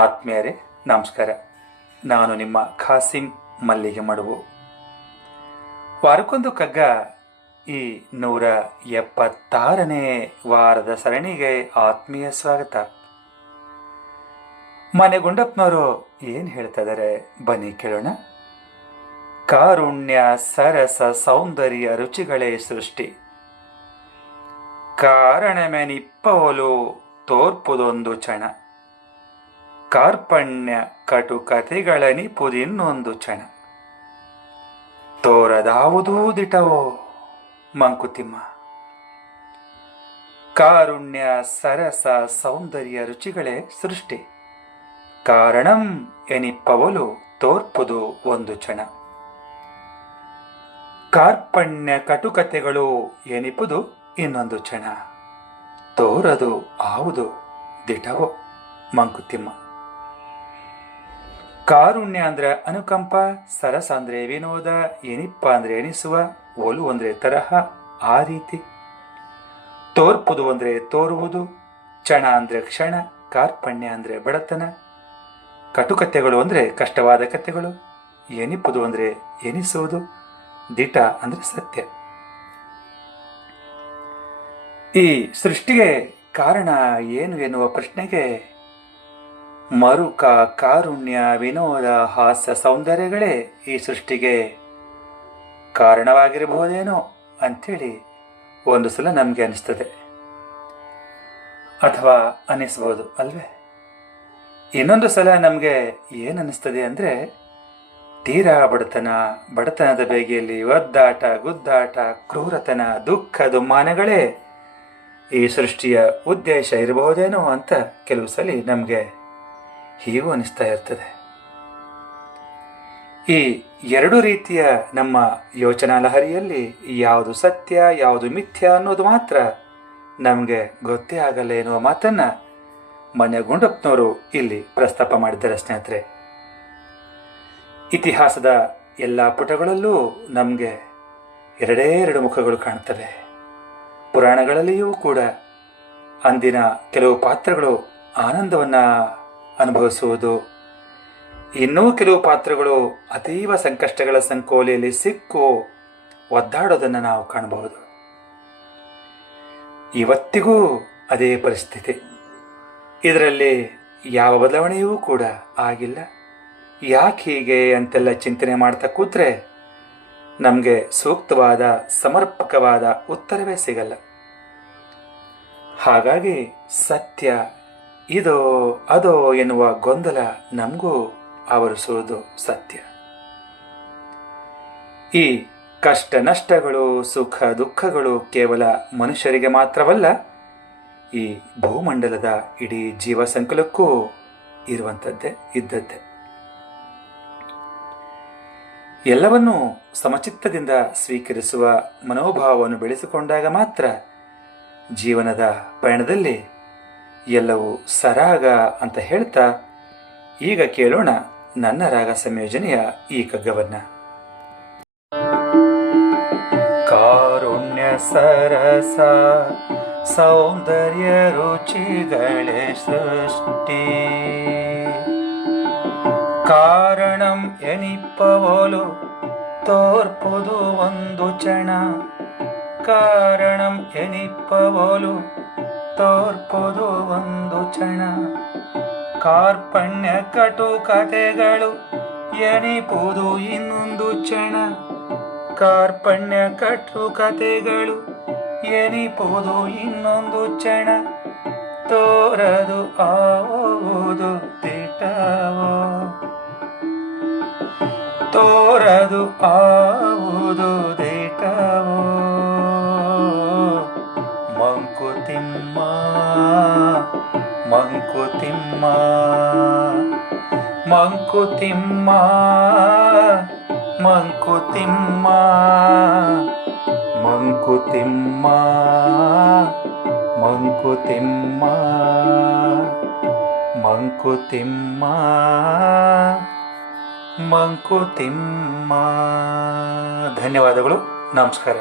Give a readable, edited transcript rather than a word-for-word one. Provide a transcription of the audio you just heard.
ಆತ್ಮೀಯರೇ ನಮಸ್ಕಾರ. ನಾನು ನಿಮ್ಮ ಖಾಸಿಂ ಮಲ್ಲಿಗೆ ಮಡುವು. ವಾರಕ್ಕೊಂದು ಕಗ್ಗ ಈ 176ನೇ ವಾರದ ಸರಣಿಗೆ ಆತ್ಮೀಯ ಸ್ವಾಗತ. ಮನೆ ಗುಂಡಪ್ಪನವರು ಏನು ಹೇಳ್ತಾ ಇದ್ದಾರೆ ಬನ್ನಿ ಕೇಳೋಣ. ಕಾರುಣ್ಯ ಸರಸ ಸೌಂದರ್ಯ ರುಚಿಗಳೇ ಸೃಷ್ಟಿ, ಕಾರಣಮೆನಿಪ್ಪವಲು ತೋರ್ಪುದೊಂದು ಕ್ಷಣ, ಕಾರ್ಪಣ್ಯ ಕಟು ಕಥೆಗಳನಿಪುದಿನ್ನೊಂದು ಕ್ಷಣ, ತೋರದಾವುದೂ ದಿಟವೋ ಮಂಕುತಿಮ್ಮ. ಕಾರುಣ್ಯ ಸರಸ ಸೌಂದರ್ಯ ರುಚಿಗಳೇ ಸೃಷ್ಟಿ, ಕಾರಣಂ ಎನಿಪ್ಪವಲು ತೋರ್ಪುದು ಒಂದು ಕ್ಷಣ, ಕಾರ್ಪಣ್ಯ ಕಟುಕತೆಗಳು ಎನಿಪುದು ಇನ್ನೊಂದು ಕ್ಷಣ, ತೋರದು ಆವುದು ದಿಟವೋ ಮಂಕುತಿಮ್ಮ. ಕಾರುಣ್ಯ ಅಂದ್ರೆ ಅನುಕಂಪ, ಸರಸ ಅಂದ್ರೆ ವಿನೋದ, ಎನಿಪ್ಪ ಅಂದ್ರೆ ಎನಿಸುವ, ಒಲು ಅಂದ್ರೆ ತರಹ, ಆ ರೀತಿ. ತೋರ್ಪುದು ಅಂದ್ರೆ ತೋರುವುದು, ಕ್ಷಣ ಅಂದ್ರೆ ಕ್ಷಣ, ಕಾರ್ಪಣ್ಯ ಅಂದ್ರೆ ಬಡತನ, ಕಟುಕತೆಗಳು ಅಂದ್ರೆ ಕಷ್ಟವಾದ ಕಥೆಗಳು, ಎನಿಪುದು ಅಂದ್ರೆ ಎನಿಸುವುದು, ದಿಟ ಅಂದ್ರೆ ಸತ್ಯ. ಈ ಸೃಷ್ಟಿಗೆ ಕಾರಣ ಏನು ಎನ್ನುವ ಪ್ರಶ್ನೆಗೆ ಮರುಕ, ಕಾರುಣ್ಯ, ವಿನೋದ, ಹಾಸ್ಯ, ಸೌಂದರ್ಯಗಳೇ ಈ ಸೃಷ್ಟಿಗೆ ಕಾರಣವಾಗಿರಬಹುದೇನೋ ಅಂಥೇಳಿ ಒಂದು ಸಲ ನಮಗೆ ಅನಿಸ್ತದೆ, ಅಥವಾ ಅನ್ನಿಸ್ಬೋದು ಅಲ್ವೇ. ಇನ್ನೊಂದು ಸಲ ನಮಗೆ ಏನು ಅನ್ನಿಸ್ತದೆ ಅಂದರೆ, ತೀರಾ ಬಡತನದ ಬೇಗೆಯಲ್ಲಿ ಒದ್ದಾಟ, ಗುದ್ದಾಟ, ಕ್ರೂರತನ, ದುಃಖ, ದುಮ್ಮಾನಗಳೇ ಈ ಸೃಷ್ಟಿಯ ಉದ್ದೇಶ ಇರಬಹುದೇನೋ ಅಂತ ಕೆಲವು ಸಲ ನಮಗೆ ಹೀಗೂ ಅನಿಸ್ತಾ ಇರ್ತದೆ. ಈ ಎರಡು ರೀತಿಯ ನಮ್ಮ ಯೋಚನಾ ಲಹರಿಯಲ್ಲಿ ಯಾವುದು ಸತ್ಯ ಯಾವುದು ಮಿಥ್ಯ ಅನ್ನೋದು ಮಾತ್ರ ನಮಗೆ ಗೊತ್ತೇ ಆಗಲ್ಲ ಎನ್ನುವ ಮಾತನ್ನ ಮನೆ ಗುಂಡಪ್ಪನವರು ಇಲ್ಲಿ ಪ್ರಸ್ತಾಪ ಮಾಡಿದ್ದಾರೆ. ಸ್ನೇಹಿತರೆ, ಇತಿಹಾಸದ ಎಲ್ಲ ಪುಟಗಳಲ್ಲೂ ನಮಗೆ ಎರಡೇ ಎರಡು ಮುಖಗಳು ಕಾಣ್ತವೆ. ಪುರಾಣಗಳಲ್ಲಿಯೂ ಕೂಡ ಅಂದಿನ ಕೆಲವು ಪಾತ್ರಗಳು ಆನಂದವನ್ನ ಅನುಭವಿಸುವುದು, ಇನ್ನೂ ಕೆಲವು ಪಾತ್ರಗಳು ಅತೀವ ಸಂಕಷ್ಟಗಳ ಸಂಕೋಲೆಯಲ್ಲಿ ಸಿಕ್ಕು ಒದ್ದಾಡೋದನ್ನು ನಾವು ಕಾಣಬಹುದು. ಇವತ್ತಿಗೂ ಅದೇ ಪರಿಸ್ಥಿತಿ. ಇದರಲ್ಲಿ ಯಾವ ಬದಲಾವಣೆಯೂ ಕೂಡ ಆಗಿಲ್ಲ. ಯಾಕೆ ಹೀಗೆ ಅಂತೆಲ್ಲ ಚಿಂತನೆ ಮಾಡ್ತಾ ಕೂತ್ರೆ ನಮಗೆ ಸೂಕ್ತವಾದ ಸಮರ್ಪಕವಾದ ಉತ್ತರವೇ ಸಿಗಲ್ಲ. ಹಾಗಾಗಿ ಸತ್ಯ ಇದೋ ಅದೋ ಎನ್ನುವ ಗೊಂದಲ ನಮಗೂ ಆವರಿಸುವುದು ಸತ್ಯ. ಈ ಕಷ್ಟ ನಷ್ಟಗಳು, ಸುಖ ದುಃಖಗಳು ಕೇವಲ ಮನುಷ್ಯರಿಗೆ ಮಾತ್ರವಲ್ಲ, ಈ ಭೂಮಂಡಲದ ಇಡೀ ಜೀವ ಸಂಕುಲಕ್ಕೂ ಇದ್ದದ್ದೇ. ಎಲ್ಲವನ್ನೂ ಸಮಚಿತ್ತದಿಂದ ಸ್ವೀಕರಿಸುವ ಮನೋಭಾವವನ್ನು ಬೆಳೆಸಿಕೊಂಡಾಗ ಮಾತ್ರ ಜೀವನದ ಪಯಣದಲ್ಲಿ ಎಲ್ಲವೂ ಸರಾಗ ಅಂತ ಹೇಳ್ತಾ ಈಗ ಕೇಳೋಣ ನನ್ನ ರಾಗ ಸಂಯೋಜನೆಯ ಈ ಕಗ್ಗವನ್ನ. ಕಾರುಣ್ಯ ಸರಸ ಸೌಂದರ್ಯ ರುಚಿಗಳೇ ಸೃಷ್ಟಿ, ಕಾರಣಂ ಎನಿಪ್ಪವಲು ತೋರ್ಪುದು ಒಂದು ಕ್ಷಣ, ಕಾರಣಂ ಎನಿಪ್ಪವಲು ತೋರ್ಪುದು ಒಂದು ಕ್ಷಣ, ಕಾರ್ಪಣ್ಯ ಕಟು ಕಥೆಗಳು ಎನಿಪುದು ಇನ್ನೊಂದು ಕ್ಷಣ, ಕಾರ್ಪಣ್ಯ ಕಟು ಕಥೆಗಳು ಎನಿಪುದು ಇನ್ನೊಂದು ಕ್ಷಣ, ತೋರದು ಆವುದು ದಿಟವೋ, ತೋರದು ಆವುದು ದಿಟವೋ ಮಂಕುತಿಮ್ಮ, ಮಂಕುತಿಮ್ಮ, ಮಂಕುತಿಮ್ಮ, ಮಂಕುತಿಮ್ಮ, ಮಂಕುತಿಮ್ಮ, ಮಂಕುತಿಮ್ಮ, ಮಂಕುತಿಮ್ಮ, ಮಂಕುತಿಮ್ಮ. ಧನ್ಯವಾದಗಳು. ನಮಸ್ಕಾರ.